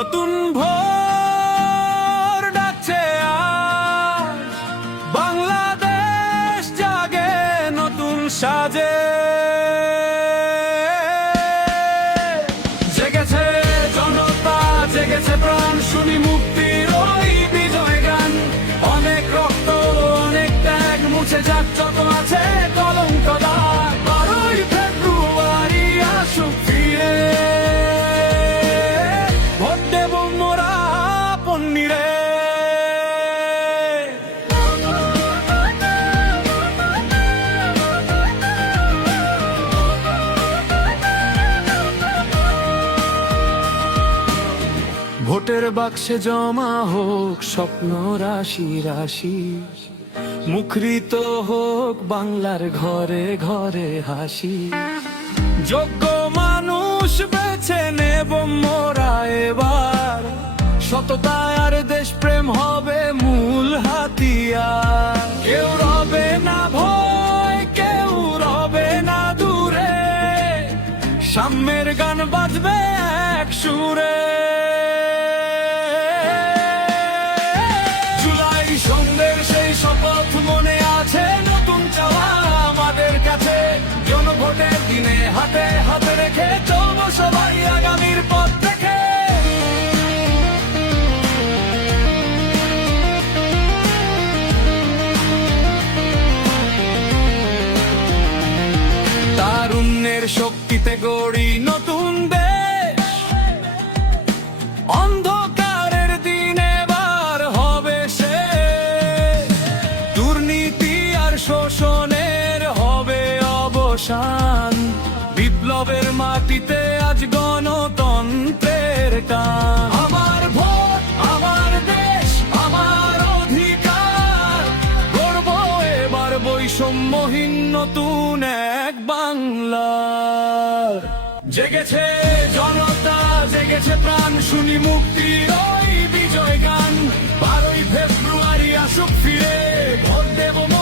নতুন ভোর ডাকছে আজ, বাংলাদেশ জাগে নতুন সাজে। জেগেছে জনতা, জেগেছে প্রাণ, শুনি মুক্তির ওই বিজয় গান। অনেক রক্ত, অনেক ত্যাগ, মুছে যাক যত আছে কলঙ্ক দাগ। 12ই ফেব্রুয়ারি আসুক ফিরে, ভোট দেব মোরা পন্নিরে। ভোটের বাক্সে জমা হোক স্বপ্ন রাশি রাশি, মুখরিত হোক বাংলার ঘরে ঘরে হাসি। যোগ্য মানুষ বেছে নেব মোরা এবার, সততা আর দেশপ্রেম হবে মূল হাতিয়ার। কেউ রবে না ভয়, কেউ রবে না দূরে, সাম্যের গান বাজবে এক সুরে। জুলাই সন্ধ্যের সেই শপথ মনে আছে, নতুন চাওয়া আমাদের কাছে। জনভোটের দিনে হাতে হাতে রেখে চলবো সবাই আগামীর পথ দেখে। তারুণ্যের শক্তিতে গড়ি নতুন দেশ, অন্ধকারের দিনে এবার হবে শেষ। দুর্নীতি আর শোষণের হবে অবসান, বিপ্লবের মাটিতে আজ গণতন্ত্রের টান। আমার ভোট, আমার দেশ, আমার অধিকার, গর্ব এবার বৈষম্যহীন নতুন এক বাংলার। জেগেছে জনতা, জেগেছে প্রাণ, শুনি মুক্তির ওই বিজয় গান। 12ই ফেব্রুয়ারি আসুক ফিরে, ভোট দেব